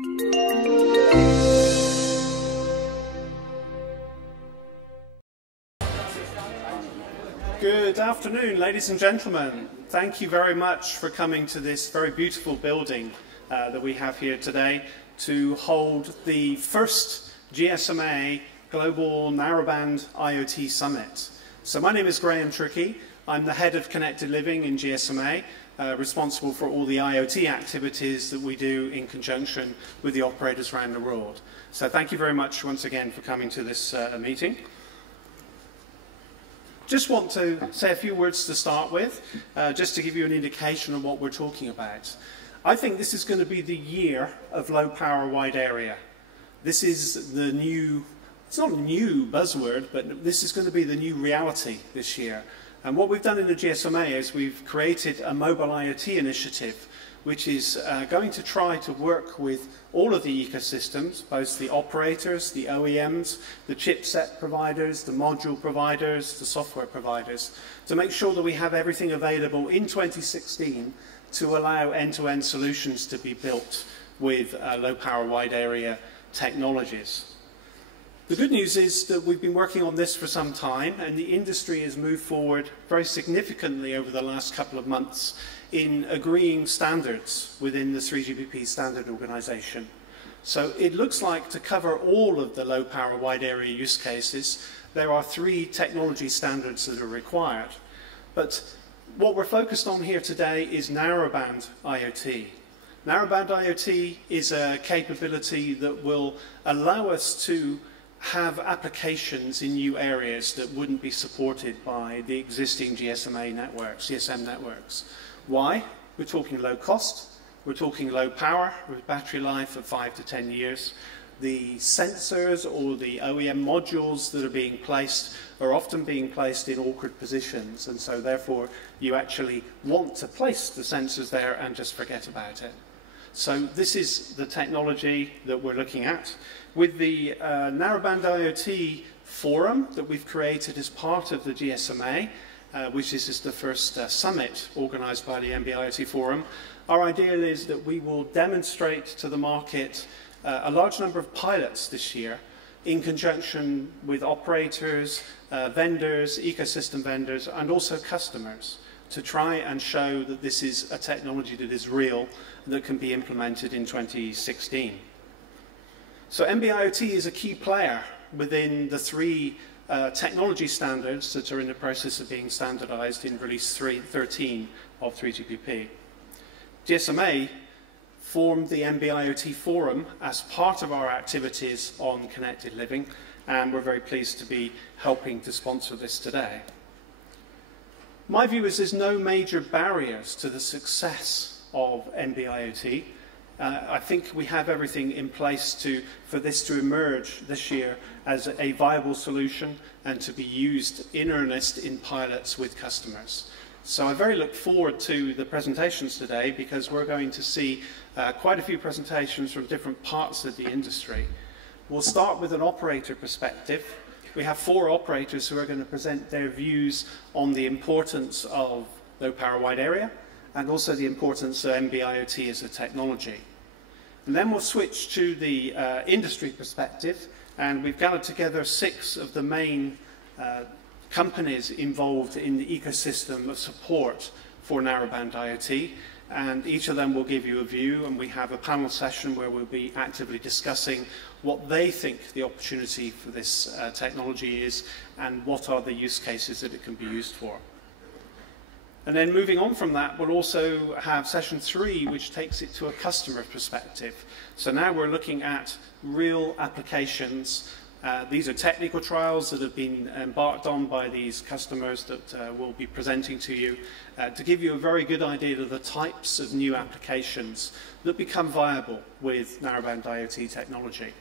Good afternoon, ladies and gentlemen. Thank you very much for coming to this very beautiful building that we have here today to hold the first GSMA Global Narrowband IoT Summit. So my name is Trickey. I'm the head of Connected Living in GSMA, responsible for all the IoT activities that we do in conjunction with the operators around the world. So thank you very much once again for coming to this meeting. Just want to say a few words to start with, just to give you an indication of what we're talking about. I think this is going to be the year of low power wide area. This is the new, it's not a new buzzword, but this is going to be the new reality this year. And what we've done in the GSMA is we've created a mobile IoT initiative, which is going to try to work with all of the ecosystems, both the operators, the OEMs, the chipset providers, the module providers, the software providers, to make sure that we have everything available in 2016 to allow end-to-end solutions to be built with low power wide area technologies. The good news is that we've been working on this for some time, and the industry has moved forward very significantly over the last couple of months in agreeing standards within the 3GPP standard organization. So it looks like to cover all of the low power wide area use cases, there are 3 technology standards that are required. But what we're focused on here today is narrowband IoT. Narrowband IoT is a capability that will allow us to have applications in new areas that wouldn't be supported by the existing GSM networks. Why? We're talking low cost, we're talking low power with battery life of 5 to 10 years. The sensors or the OEM modules that are being placed are often being placed in awkward positions, and so therefore you actually want to place the sensors there and just forget about it. So this is the technology that we're looking at. With the Narrowband IoT forum that we've created as part of the GSMA, which is the first summit organized by the NB IoT Forum, our ideal is that we will demonstrate to the market a large number of pilots this year in conjunction with operators, vendors, ecosystem vendors, and also customers to try and show that this is a technology that is real and that can be implemented in 2016. So NB IoT is a key player within the 3 technology standards that are in the process of being standardized in release 13 of 3GPP. GSMA formed the NB IoT Forum as part of our activities on Connected Living, and we're very pleased to be helping to sponsor this today. My view is there's no major barriers to the success of NB IoT. I think we have everything in place for this to emerge this year as a viable solution and to be used in earnest in pilots with customers. So I very look forward to the presentations today, because we're going to see quite a few presentations from different parts of the industry. We'll start with an operator perspective. We have 4 operators who are going to present their views on the importance of low power wide area and also the importance of NB IoT as a technology. And then we'll switch to the industry perspective, and we've gathered together 6 of the main companies involved in the ecosystem of support for narrowband IoT, and each of them will give you a view, and we have a panel session where we'll be actively discussing what they think the opportunity for this technology is and what are the use cases that it can be used for. And then moving on from that, we'll also have session 3, which takes it to a customer perspective. So now we're looking at real applications. These are technical trials that have been embarked on by these customers that we'll be presenting to you to give you a very good idea of the types of new applications that become viable with narrowband IoT technology.